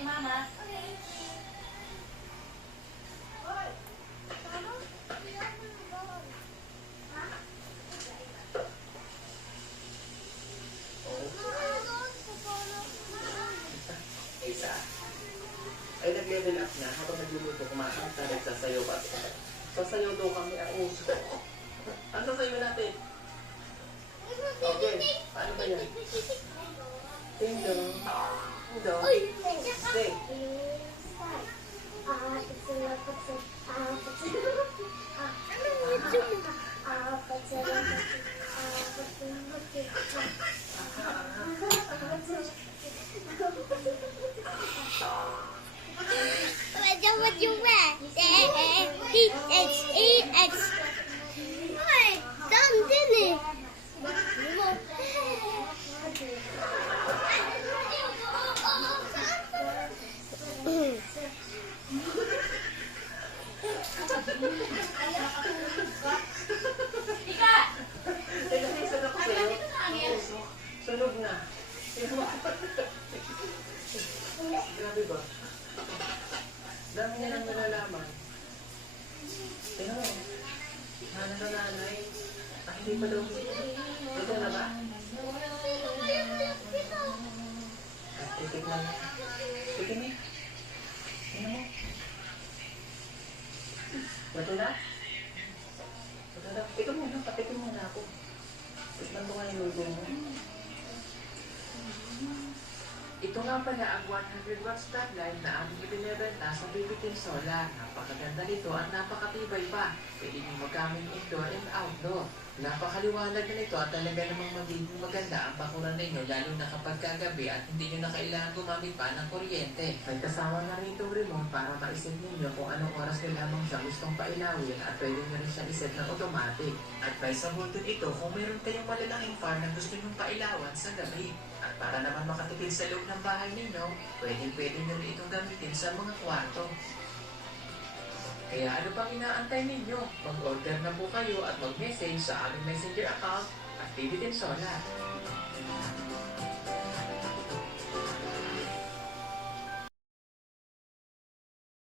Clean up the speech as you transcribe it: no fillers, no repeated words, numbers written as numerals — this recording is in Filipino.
ni Mama. Isa. Ay, nag-level up na. Habang nagluluto, kumakanta, nagsasayaw pa. Sasayaw daw kami ang uso. Ano sasayaw natin? Okay. Paano ba yan? Ding dong. Ding dong. Sing. What you wear? H-E-X. Hey, done, didn't it? Ika! Eh, kasi sunod ko sa'yo. Sunog na. Grabe ba? Dami niya nang nalalaman. Tingnan mo. Hana na nanay. Hindi pa daw. Ito na ba? Titik na. Titik niya. Tingnan mo. Ito na? Ito na. Ito muna. Patikin muna ako. Tignan ko nga yung lugo mo. Ito nga pala ang 100 watts tablet na aming ibinebenta sa Bibitin Solar. Napakaganda nito at napakatibay pa. Pwede nyo magamit indoor and outdoor. Napakaliwanag na nito at talaga namang magiging maganda ang bakuran ninyo lalo na kapag kagabi at hindi nyo na kailangan gumamit pa ng kuryente. May kasama na rin itong remote para maiset ninyo kung anong oras nyo lamang siya gustong pailawin at pwede nyo rin siya iset ng automatic. At may sabon din ito kung meron kayong malalaking fan na gusto nyong pailawan sa gabi. At para naman makatipid sa loob ng bahay ninyo, pwede nyo rin itong gamitin sa mga kwarto. Kaya ano pang inaantay ninyo? Mag-order na po kayo at mag-message sa aming messenger account at Bibitin Solar.